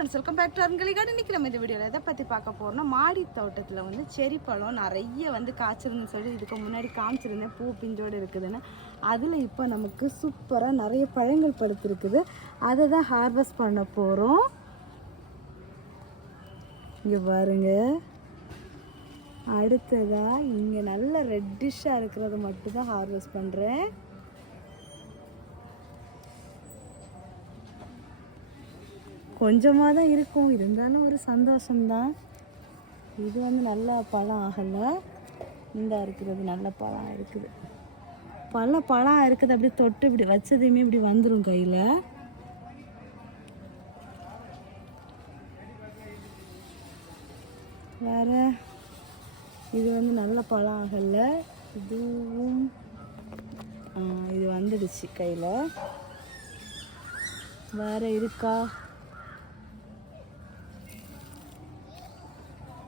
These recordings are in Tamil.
Friends, welcome back to Arunkali garden. இன்னைக்கு நம்ம இந்த வீடியோவில் எதை பற்றி பார்க்க போகிறோம்னா, மாடி தோட்டத்தில் வந்து செரி பழம் நிறைய வந்து காய்ச்சிருந்துன்னு சொல்லி இதுக்கு முன்னாடி காமிச்சிருந்தேன், பூ பிஞ்சோடு இருக்குதுன்னு. அதில் இப்போ நமக்கு சூப்பராக நிறைய பழங்கள் படுத்துருக்குது. அதை தான் ஹார்வெஸ்ட் பண்ண போகிறோம். இங்கே பாருங்க, அடுத்ததாக இங்கே நல்ல ரெட்டிஷாக இருக்கிறத மட்டும் தான் ஹார்வெஸ்ட் பண்ணுறேன். கொஞ்சமாக தான் இருக்கும், இருந்தாலும் ஒரு சந்தோஷம்தான். இது வந்து நல்ல பழம் ஆகலை, இந்த இருக்கிறது நல்ல பழம் இருக்குது. பழம் இருக்குது, அப்படியே தொட்டு இப்படி வச்சதையுமே இப்படி வந்துடும் கையில். வேற இது வந்து நல்ல பழம் ஆகலை, இதுவும் இது வந்துடுச்சு கையில். வேற இருக்கா?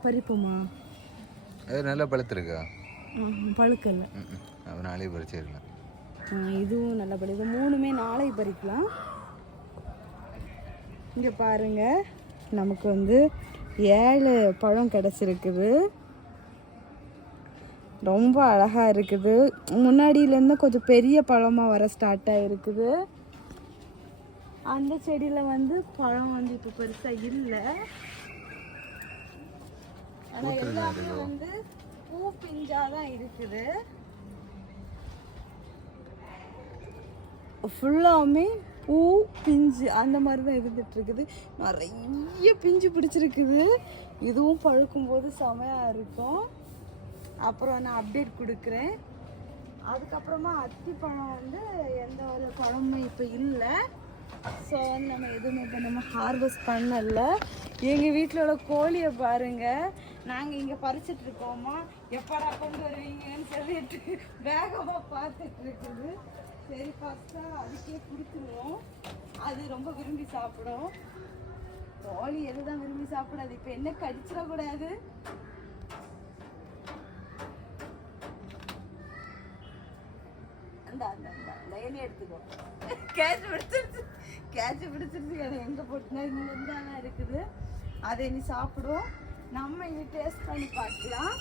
பறிப்போமா? அது நல்லா பழுத்துருக்கா? பழுக்கல்ல, நாளே பறிச்சிடலாம். இதுவும் நல்லா பழுது. மூணுமே நாளை பறிக்கலாம். இங்கே பாருங்க, நமக்கு வந்து 7 பழம் கிடச்சிருக்குது. ரொம்ப அழகாக இருக்குது. முன்னாடியிலேருந்து கொஞ்சம் பெரிய பழமாக வர ஸ்டார்ட் ஆகிருக்குது. அந்த செடியில் வந்து பழம் வந்து இப்போ பெருசாக இல்லை. ஆனால் எல்லாமே வந்து பூ பிஞ்சாதான் இருக்குது. ஃபுல்லாமே பூ பிஞ்சு அந்த மாதிரி தான் இருந்துட்டு இருக்குது. நிறைய பிஞ்சு பிடிச்சிருக்குது. இதுவும் பழுக்கும்போது செமையாக இருக்கும். அப்புறம் நான் அப்டேட் கொடுக்குறேன். அதுக்கப்புறமா அத்திப்பழம் வந்து எந்த ஒரு பழமும் இப்போ இல்லை. ஸோ நம்ம எதுவுமே இப்போ நம்ம ஹார்வெஸ்ட் பண்ணல. எங்கள் வீட்டில் உள்ள கோழியை பாருங்கள், நாங்கள் இங்கே பறிச்சுட்டு இருக்கோமா, எப்படா கொண்டு வருவீங்கன்னு சொல்லிட்டு வேகமாக பார்த்துட்டு இருக்குது. சரி, ஃபஸ்ட்டாக அதுக்கே கொடுத்துருவோம். அது ரொம்ப விரும்பி சாப்பிடும். கோழி எது தான் விரும்பி சாப்பிடாது. இப்போ என்ன கடிச்சிடக்கூடாது. அந்த எடுத்துக்கோ. கேட்ச் பிடிச்சிருச்சு எங்கே போட்டுனா இங்கே தானே இருக்குது. அதை நீ சாப்பிடுவோம். நம்ம இனி டேஸ்ட் பண்ணி பார்க்கலாம்.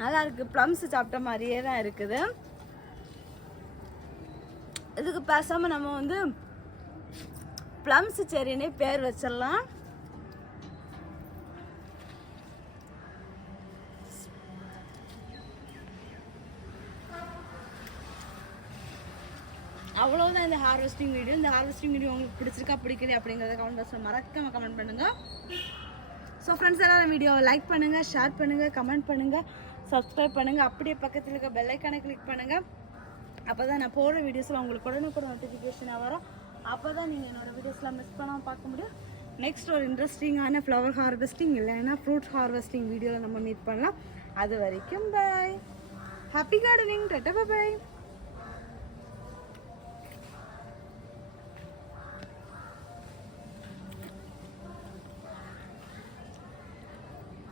நல்லா இருக்கு, ப்ளம்ஸ் சாப்பிட்ட மாதிரியே தான் இருக்குது. இதுக்கு பேசாமல் நம்ம வந்து ப்ளம்ஸ் செரினே பேர் வச்சிடலாம். அவ்வளோதான் இந்த ஹார்வெஸ்டிங் வீடியோ. இந்த ஹார்வெஸ்டிங் வீடியோ உங்களுக்கு பிடிச்சிருக்கா பிடிக்கல அப்படிங்கிறத கமெண்ட் பாக்ஸில் மறக்காம கமெண்ட் பண்ணுங்கள். ஸோ ஃப்ரெண்ட்ஸ், எல்லாரும் வீடியோவை லைக் பண்ணுங்கள், ஷேர் பண்ணுங்கள், கமெண்ட் பண்ணுங்கள், சப்ஸ்கிரைப் பண்ணுங்கள். அப்படியே பக்கத்தில் இருக்க பெல் ஐக்கானை கிளிக் பண்ணுங்கள். அப்போ தான் நான் போடுற வீடியோஸில் உங்களுக்கு உடனுக்குடன் நோட்டிஃபிகேஷனாக வரும். அப்போ தான் நீங்கள் என்னோடய வீடியோஸ்லாம் மிஸ் பண்ணாமல் பார்க்க முடியும். நெக்ஸ்ட் ஒரு இன்ட்ரெஸ்டிங்கான ஃப்ளவர் ஹார்வெஸ்டிங் இல்லைன்னா ஃப்ரூட் ஹார்வெஸ்டிங் வீடியோவில் நம்ம மீட் பண்ணலாம். அது வரைக்கும் பாய். Happy gardening. டாடா, பாய்.